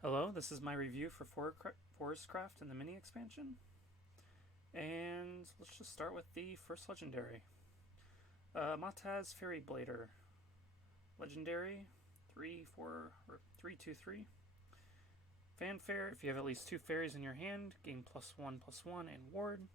Hello, this is my review for Forestcraft and the mini expansion. And let's just start with the first legendary. Mataz Fairy Blader. Legendary, 3/4 or 3/2/3. Fanfare, if you have at least 2 fairies in your hand, gain +1/+1 and ward.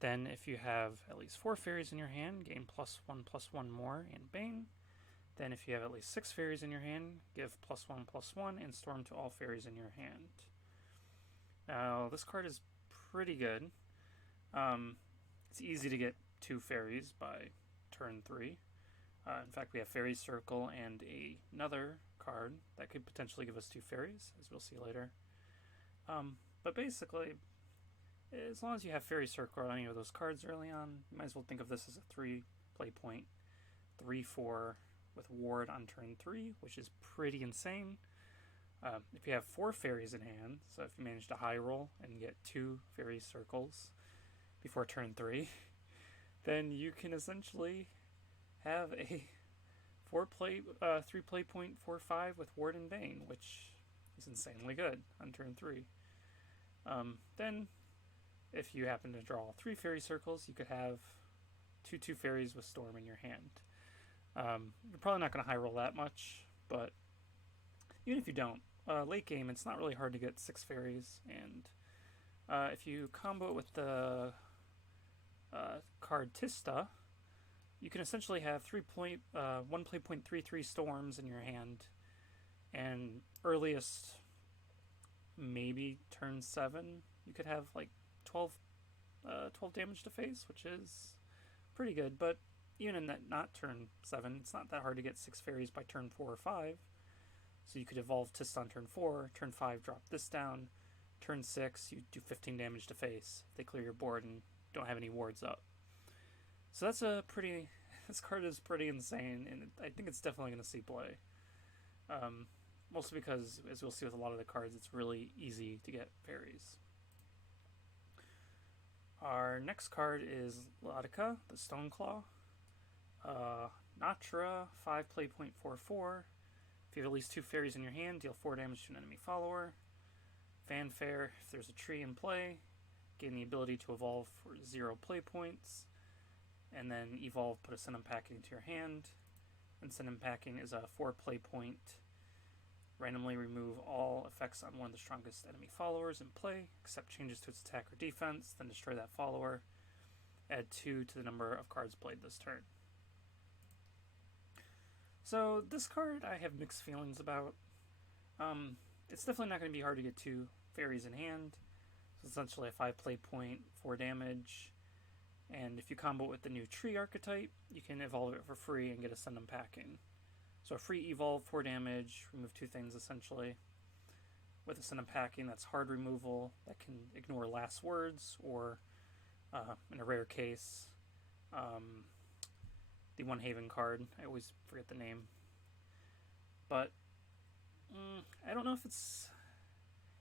Then, if you have at least 4 fairies in your hand, gain +1/+1 more and bane. Then, if you have at least 6 fairies in your hand, give +1/+1 and storm to all fairies in your hand. Now, this card is pretty good. It's easy to get 2 fairies by turn 3. In fact, we have Fairy Circle and another card that could potentially give us 2 fairies, as we'll see later. But basically, as long as you have Fairy Circle or any of those cards early on, you might as well think of this as a 3 play point. 3/4 with ward on turn 3, which is pretty insane. If you have 4 fairies in hand, so if you manage to high roll and get 2 fairy circles before turn 3, then you can essentially have a 3 play point 4/5 with ward and bane, which is insanely good on turn 3. Then, if you happen to draw 3 fairy circles, you could have 2/2 fairies with storm in your hand. You're probably not going to high roll that much, but even if you don't, late game it's not really hard to get 6 fairies, and if you combo it with the card Tista, you can essentially have 1 play point 3/3 storms in your hand, and earliest maybe turn 7 you could have like 12 damage to face, which is pretty good. But even in that not turn 7, it's not that hard to get 6 fairies by turn 4 or 5. So you could evolve Tist on turn 4, turn 5 drop this down, turn 6 you do 15 damage to face if they clear your board and don't have any wards up. So this card is pretty insane, and I think it's definitely going to see play. Mostly because, as we'll see with a lot of the cards, it's really easy to get fairies. Our next card is Latika, the Stoneclaw. Natra, 5 play point 4/4. If you have at least 2 fairies in your hand, deal 4 damage to an enemy follower. Fanfare, if there's a tree in play, gain the ability to evolve for 0 play points. And then evolve, put a Send Unpacking into your hand. And Send Unpacking is a 4 play point. Randomly remove all effects on one of the strongest enemy followers in play, except changes to its attack or defense, then destroy that follower. Add 2 to the number of cards played this turn. So this card I have mixed feelings about. It's definitely not going to be hard to get 2 fairies in hand. So essentially a 5 play point, 4 damage. And if you combo it with the new tree archetype, you can evolve it for free and get a Send Unpacking. So a free evolve, 4 damage, remove 2 things essentially. With a Send Unpacking, that's hard removal that can ignore last words, or in a rare case, the One Haven card. I always forget the name. But I don't know if it's...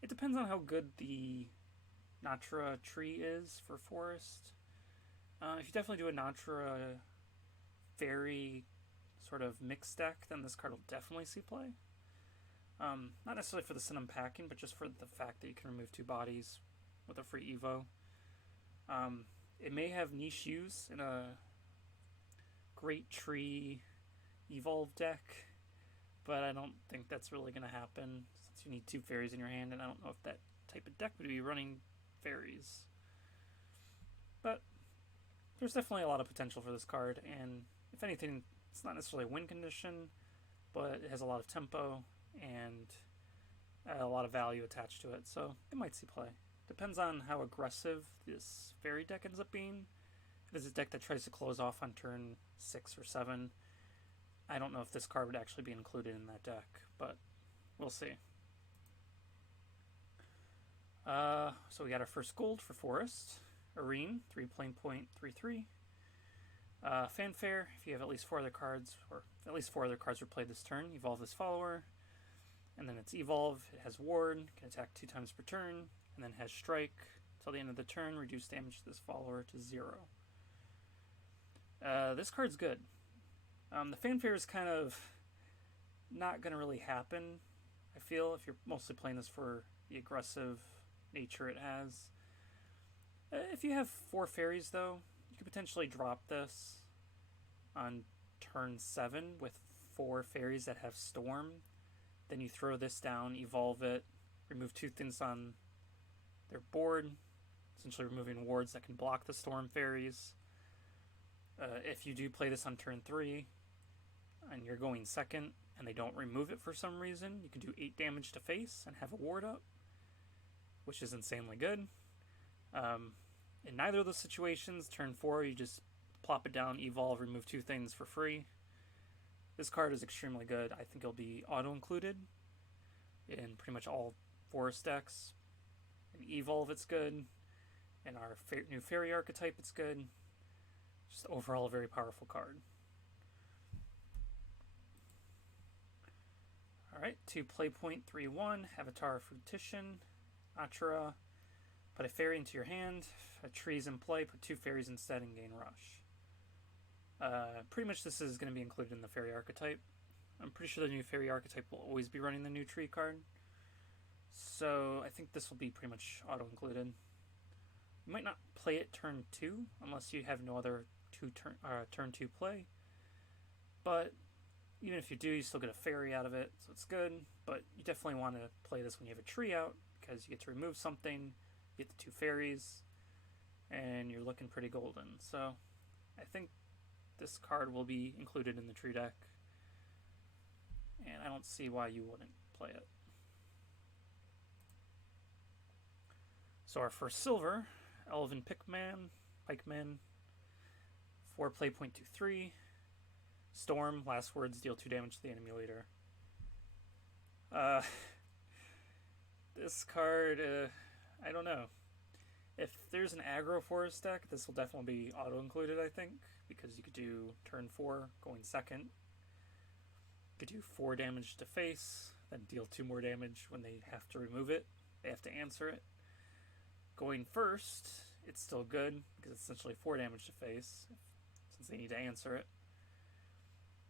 It depends on how good the Natra tree is for Forest. If you definitely do a Natra fairy sort of mixed deck, then this card will definitely see play. Not necessarily for the Send Unpacking, but just for the fact that you can remove 2 bodies with a free Evo. It may have niche use in a Great Tree Evolve deck, but I don't think that's really going to happen since you need 2 fairies in your hand, and I don't know if that type of deck would be running fairies. But there's definitely a lot of potential for this card, and if anything, it's not necessarily a win condition, but it has a lot of tempo and a lot of value attached to it, so it might see play. Depends on how aggressive this fairy deck ends up being. If it's a deck that tries to close off on turn 6 or 7, I don't know if this card would actually be included in that deck, but we'll see. So we got our first gold for Forest. Arene, 3 play point 3/3. Fanfare, if you have at least 4 other cards, or at least 4 other cards were played this turn, evolve this follower. And then it's evolve, it has ward, can attack 2 times per turn, and then has strike. Till the end of the turn, reduce damage to this follower to 0. This card's good. The Fanfare is kind of not going to really happen I feel, if you're mostly playing this for the aggressive nature it has. If you have 4 fairies, though, you could potentially drop this on turn 7 with 4 fairies that have Storm. Then you throw this down, evolve it, remove 2 things on their board, essentially removing wards that can block the Storm fairies. If you do play this on turn 3 and you're going second and they don't remove it for some reason, you can do 8 damage to face and have a ward up, which is insanely good. In neither of those situations, turn 4, you just plop it down, evolve, remove 2 things for free. This card is extremely good. I think it'll be auto-included in pretty much all Forest decks. In Evolve, it's good. In our new Fairy archetype, it's good. Just overall a very powerful card. Alright, to play point 3-1, Avatar Fruition, Achara. Put a fairy into your hand. A tree's in play, put 2 fairies instead and gain Rush. Pretty much this is going to be included in the fairy archetype. I'm pretty sure the new fairy archetype will always be running the new tree card. So I think this will be pretty much auto-included. You might not play it turn 2 unless you have no other turn 2 play. But even if you do, you still get a fairy out of it, so it's good. But you definitely want to play this when you have a tree out, because you get to remove something, you get the 2 fairies, and you're looking pretty golden. So I think this card will be included in the tree deck, and I don't see why you wouldn't play it. So our first silver, Elven Pikeman, 4 play point 2/3, Storm, last words, deal 2 damage to the enemy leader. This card, I don't know. If there's an aggro forest deck, this will definitely be auto-included, I think, because you could do turn 4, going second. You could do 4 damage to face, then deal 2 more damage when they have to remove it. They have to answer it. Going first, it's still good, because it's essentially 4 damage to face, since they need to answer it.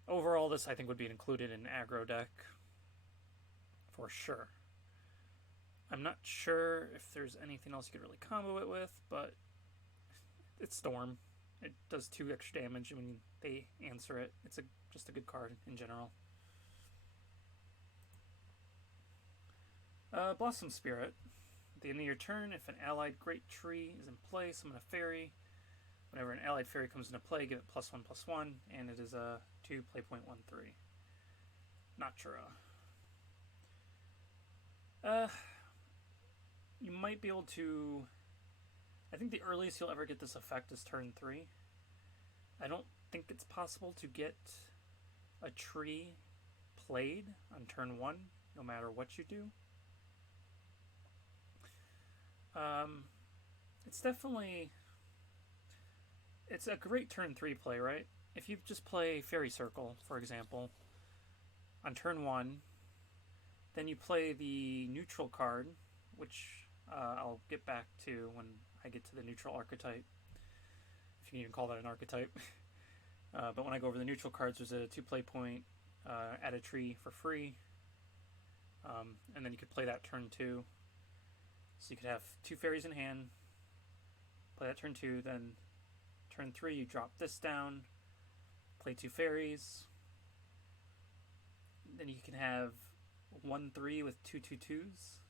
Overall, this I think would be included in an aggro deck, for sure. I'm not sure if there's anything else you could really combo it with, but it's Storm. It does 2 extra damage when they answer it. It's just a good card in general. Blossom Spirit. At the end of your turn, if an allied great tree is in play, summon a fairy. Whenever an allied fairy comes into play, give it +1/+1, and it is a 2 play point 1/3. Nachura. You might be able to... I think the earliest you'll ever get this effect is turn 3. I don't think it's possible to get a tree played on turn 1, no matter what you do. It's definitely... It's a great turn 3 play, right? If you just play Fairy Circle, for example, on turn 1, then you play the neutral card, which I'll get back to when I get to the neutral archetype, if you can even call that an archetype. But when I go over the neutral cards, there's a 2 play point, add a tree for free, and then you could play that turn 2. So you could have 2 fairies in hand, play that turn 2, then turn 3 you drop this down, play 2 fairies, then you can have 1/3 with 2 2/2s.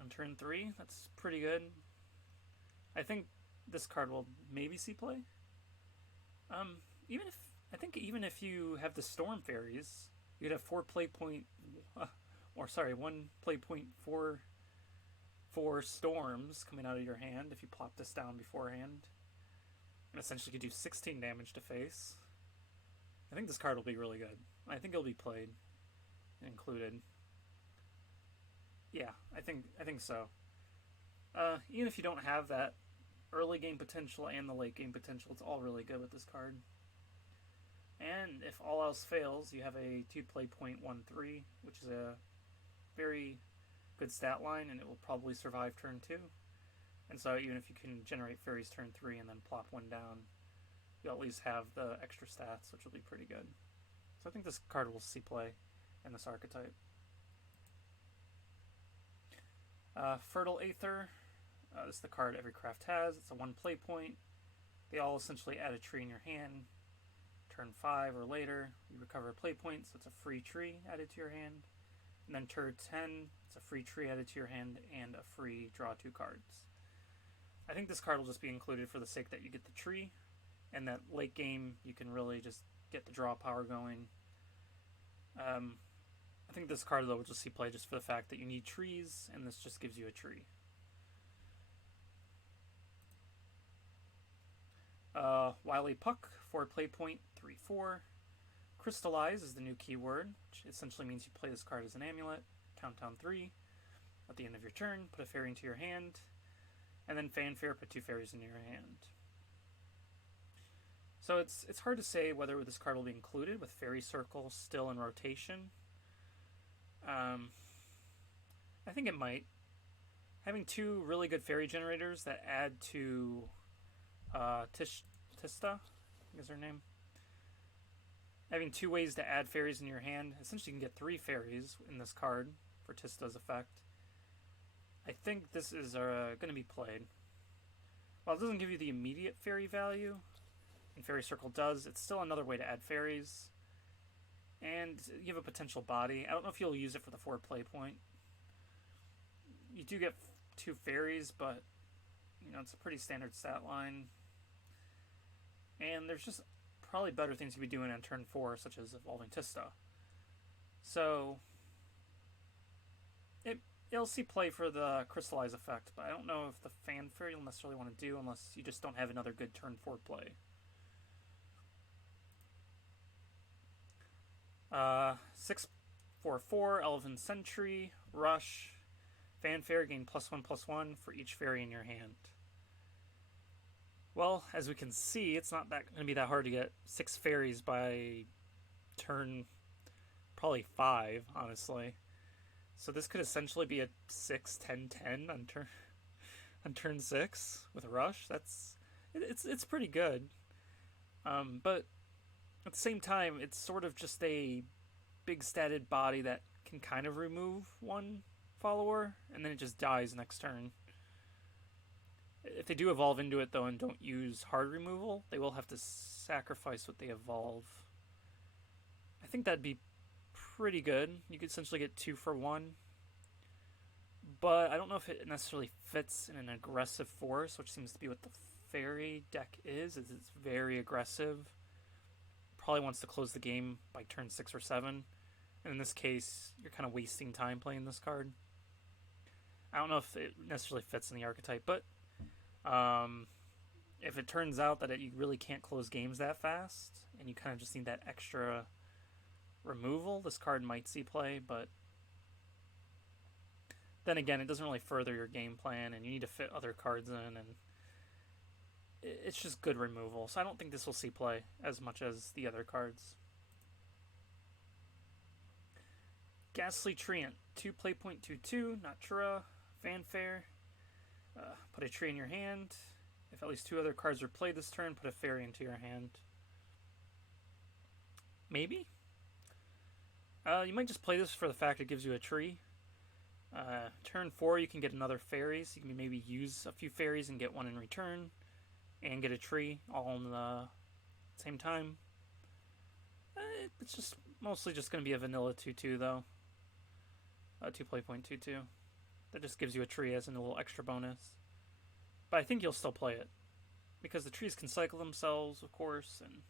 On turn 3, that's pretty good. I think this card will maybe see play. Even if you have the Storm Fairies, you'd have 1 play point 4 storms coming out of your hand if you plop this down beforehand. And essentially you could do 16 damage to face. I think this card will be really good. I think it'll be played and included. Yeah, I think so. Even if you don't have that early game potential and the late game potential, it's all really good with this card. And if all else fails, you have a 2 play point 1/3, which is a very good stat line, and it will probably survive turn 2. And so even if you can generate fairies turn 3 and then plop 1 down, you'll at least have the extra stats, which will be pretty good. So I think this card will see play. in this archetype. Fertile Aether. This is the card every craft has. It's a 1 play point. They all essentially add a tree in your hand. Turn 5 or later, you recover a play point, so it's a free tree added to your hand. And then turn 10, it's a free tree added to your hand and a free draw 2 cards. I think this card will just be included for the sake that you get the tree, and that late game you can really just get the draw power going. I think this card though will just see play just for the fact that you need trees, and this just gives you a tree. Wily Puck, 4 play point, 3/4. Crystallize is the new keyword, which essentially means you play this card as an amulet. Count down 3. At the end of your turn, put a fairy into your hand, and then Fanfare, put 2 fairies into your hand. So it's hard to say whether this card will be included with Fairy Circle still in rotation. I think it might. Having 2 really good fairy generators that add to Tista, I think is her name. Having 2 ways to add fairies in your hand. Essentially you can get 3 fairies in this card for Tista's effect. I think this is going to be played. While it doesn't give you the immediate fairy value, and Fairy Circle does, it's still another way to add fairies. And you have a potential body. I don't know if you'll use it for the 4 play point. You do get 2 fairies, but it's a pretty standard stat line. And there's just probably better things you could be doing on turn 4, such as evolving Tista. So it'll see play for the Crystallize effect, but I don't know if the Fanfare you'll necessarily want to do unless you just don't have another good turn 4 play. 6/4/4, Elven Sentry, Rush, Fanfare, gain +1/+1 for each fairy in your hand. Well, as we can see, it's not going to be that hard to get 6 fairies by turn probably 5, honestly. So this could essentially be a 6/10/10 on turn 6 with Rush. It's pretty good. But at the same time, it's sort of just a big statted body that can kind of remove 1 follower, and then it just dies next turn. If they do evolve into it, though, and don't use hard removal, they will have to sacrifice what they evolve. I think that'd be pretty good. You could essentially get 2 for 1. But I don't know if it necessarily fits in an aggressive force, which seems to be what the fairy deck is. It's very aggressive. Probably wants to close the game by turn 6 or 7. And in this case, you're kind of wasting time playing this card. I don't know if it necessarily fits in the archetype, but if it turns out that you really can't close games that fast, and you kind of just need that extra removal, this card might see play, but then again, it doesn't really further your game plan, and you need to fit other cards in, and it's just good removal. So I don't think this will see play as much as the other cards. Ghastly Treant, 2 play point 2/2, Natura, Fanfare. Put a tree in your hand. If at least 2 other cards are played this turn, put a fairy into your hand. Maybe? You might just play this for the fact it gives you a tree. Turn 4, you can get another fairy, so you can maybe use a few fairies and get 1 in return, and get a tree all in the same time. It's just mostly just going to be a vanilla 2/2, though. 2 play point 2/2. That just gives you a tree as a little extra bonus. But I think you'll still play it, because the trees can cycle themselves, of course, and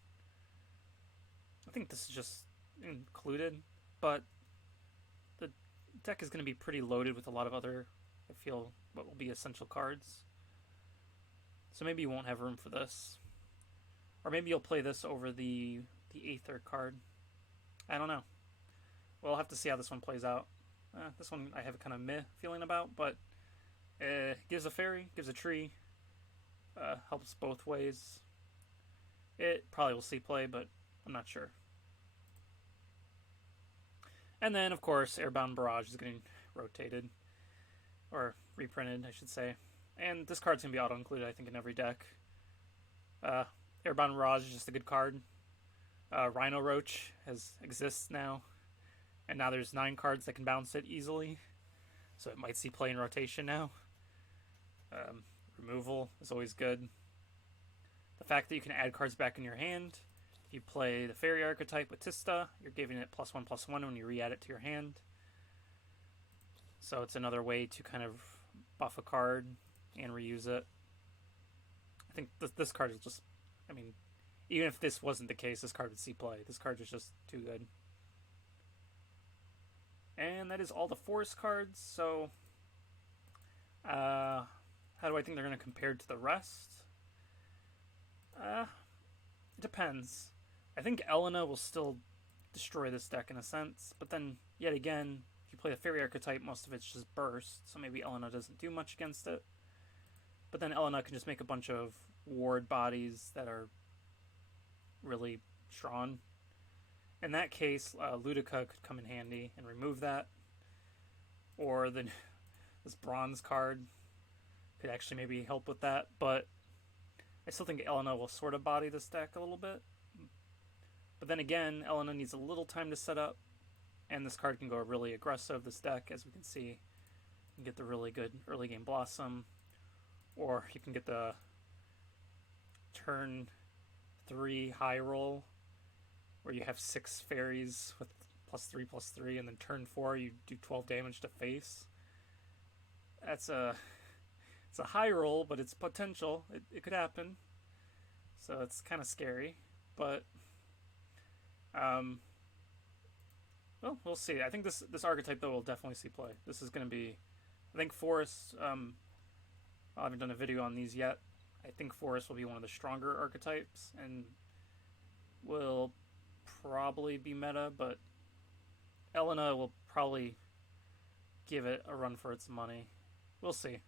I think this is just included, but the deck is going to be pretty loaded with a lot of other, I feel, what will be essential cards. So maybe you won't have room for this. Or maybe you'll play this over the Aether card. I don't know. We'll have to see how this one plays out. This one I have a kind of meh feeling about, but gives a fairy, gives a tree, helps both ways. It probably will see play, but I'm not sure. And then, of course, Airbound Barrage is getting rotated, or reprinted, I should say. And this card's going to be auto-included, I think, in every deck. Airbound Barrage is just a good card. Rhino Roach exists now, and now there's 9 cards that can bounce it easily, so it might see play in rotation now. Removal is always good. The fact that you can add cards back in your hand. If you play the fairy archetype with Tista, you're giving it +1/+1 when you re-add it to your hand. So it's another way to kind of buff a card and reuse it. I think this card is just, I mean, even if this wasn't the case, this card would see play. This card is just too good. And that is all the forest cards, so how do I think they're going to compare to the rest? It depends. I think Elena will still destroy this deck in a sense, but then, yet again, if you play the fairy archetype, most of it's just burst, so maybe Elena doesn't do much against it. But then Elena can just make a bunch of ward bodies that are really strong. In that case, Ludica could come in handy and remove that. Or this bronze card could actually maybe help with that, but I still think Elena will sort of body this deck a little bit. But then again, Elena needs a little time to set up, and this card can go really aggressive, this deck, as we can see. You can get the really good early game Blossom, or you can get the turn 3 high roll, where you have 6 fairies with +3/+3, and then turn 4 you do 12 damage to face. It's a high roll, but it's potential. It could happen. So it's kind of scary, but well, we'll see. I think this archetype though will definitely see play. This is going to be, I think Forest. I haven't done a video on these yet. I think Forest will be one of the stronger archetypes and will probably be meta, but Elena will probably give it a run for its money. We'll see.